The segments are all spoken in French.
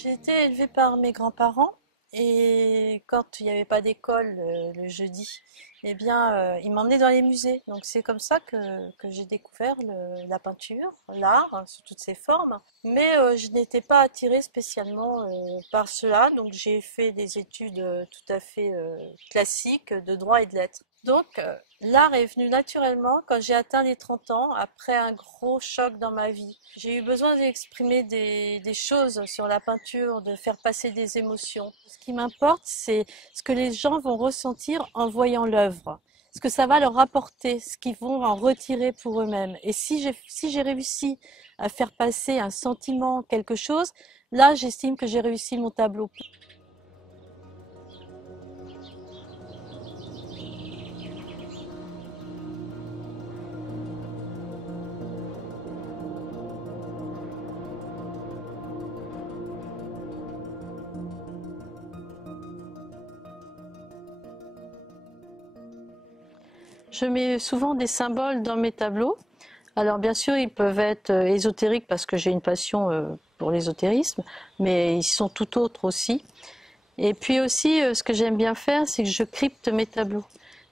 J'ai été élevée par mes grands-parents et quand il n'y avait pas d'école le jeudi, eh bien, ils m'emmenaient dans les musées. Donc c'est comme ça que j'ai découvert la peinture, l'art sous toutes ses formes. Mais je n'étais pas attirée spécialement par cela, donc j'ai fait des études tout à fait classiques de droit et de lettres. Donc, l'art est venu naturellement quand j'ai atteint les 30 ans, après un gros choc dans ma vie. J'ai eu besoin d'exprimer des choses sur la peinture, de faire passer des émotions. Ce qui m'importe, c'est ce que les gens vont ressentir en voyant l'œuvre, ce que ça va leur apporter, ce qu'ils vont en retirer pour eux-mêmes. Et si j'ai réussi à faire passer un sentiment, quelque chose, là, j'estime que j'ai réussi mon tableau. Je mets souvent des symboles dans mes tableaux. Alors bien sûr, ils peuvent être ésotériques parce que j'ai une passion pour l'ésotérisme, mais ils sont tout autres aussi. Et puis aussi, ce que j'aime bien faire, c'est que je crypte mes tableaux.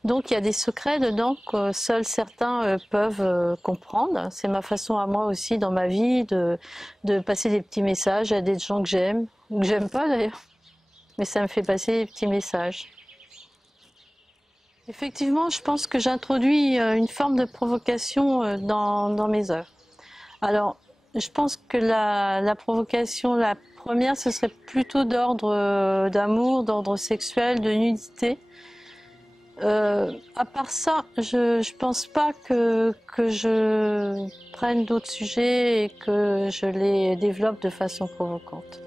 Donc il y a des secrets dedans que seuls certains peuvent comprendre. C'est ma façon à moi aussi dans ma vie de passer des petits messages à des gens que j'aime, ou que j'aime pas d'ailleurs, mais ça me fait passer des petits messages. Effectivement, je pense que j'introduis une forme de provocation dans mes œuvres. Alors, je pense que la provocation, la première, ce serait plutôt d'ordre d'amour, d'ordre sexuel, de nudité. À part ça, je pense pas que je prenne d'autres sujets et que je les développe de façon provocante.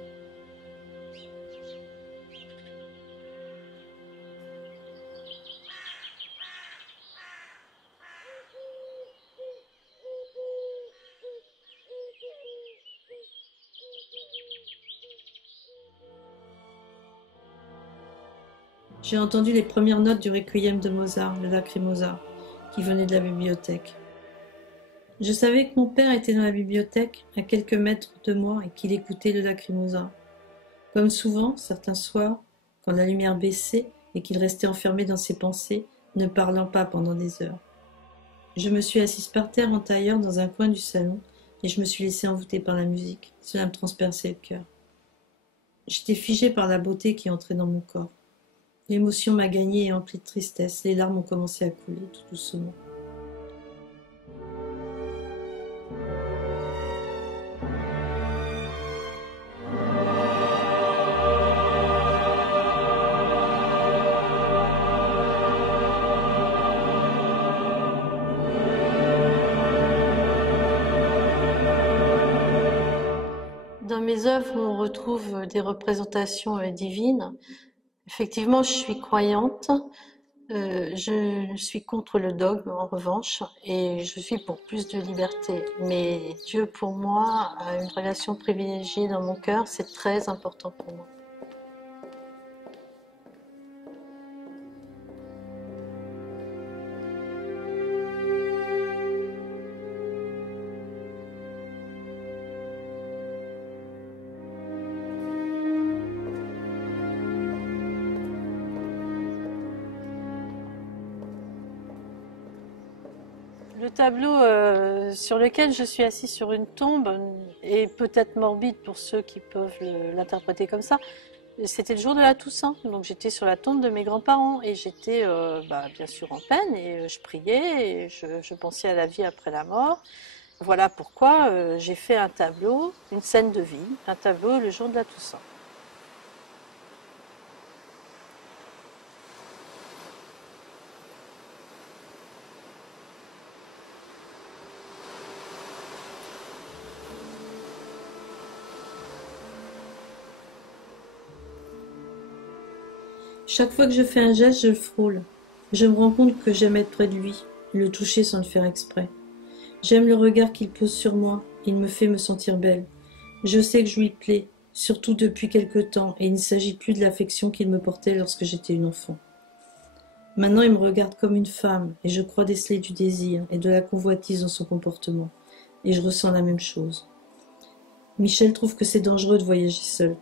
J'ai entendu les premières notes du requiem de Mozart, le Lacrimosa, qui venait de la bibliothèque. Je savais que mon père était dans la bibliothèque, à quelques mètres de moi, et qu'il écoutait le Lacrimosa. Comme souvent, certains soirs, quand la lumière baissait et qu'il restait enfermé dans ses pensées, ne parlant pas pendant des heures. Je me suis assise par terre en tailleur dans un coin du salon, et je me suis laissée envoûter par la musique. Cela me transperçait le cœur. J'étais figée par la beauté qui entrait dans mon corps. L'émotion m'a gagnée et emplie de tristesse. Les larmes ont commencé à couler tout doucement. Dans mes œuvres, on retrouve des représentations divines. Effectivement, je suis croyante. Je suis contre le dogme en revanche et je suis pour plus de liberté. Mais Dieu pour moi a une relation privilégiée dans mon cœur, c'est très important pour moi. Le tableau sur lequel je suis assise sur une tombe est peut-être morbide pour ceux qui peuvent l'interpréter comme ça. C'était le jour de la Toussaint, donc j'étais sur la tombe de mes grands-parents et j'étais bien sûr en peine et je priais et je pensais à la vie après la mort. Voilà pourquoi j'ai fait un tableau, une scène de vie, un tableau le jour de la Toussaint. Chaque fois que je fais un geste, je le frôle. Je me rends compte que j'aime être près de lui, le toucher sans le faire exprès. J'aime le regard qu'il pose sur moi, il me fait me sentir belle. Je sais que je lui plais, surtout depuis quelque temps, et il ne s'agit plus de l'affection qu'il me portait lorsque j'étais une enfant. Maintenant, il me regarde comme une femme, et je crois déceler du désir et de la convoitise dans son comportement, et je ressens la même chose. Michel trouve que c'est dangereux de voyager seul.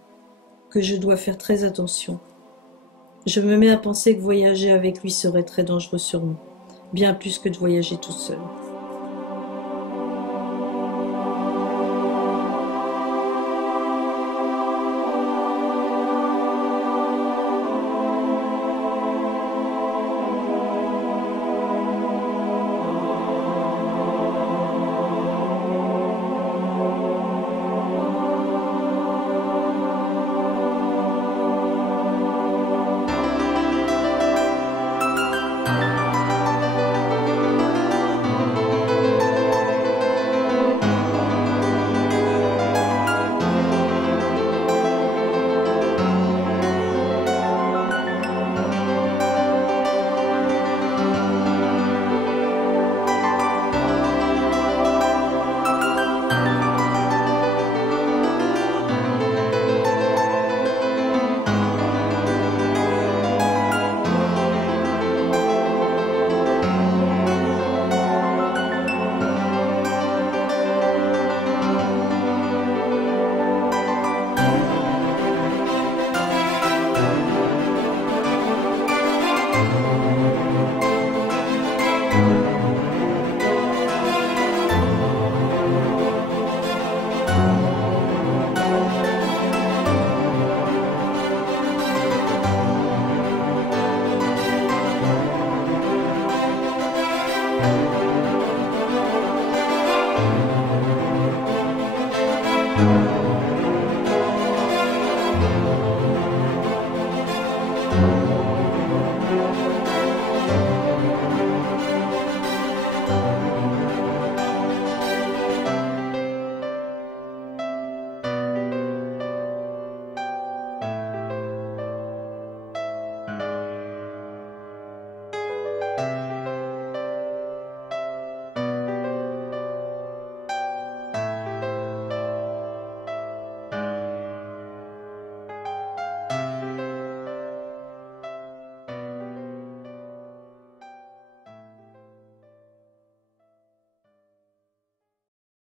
que je dois faire très attention. Je me mets à penser que voyager avec lui serait très dangereux sur moi, bien plus que de voyager tout seul.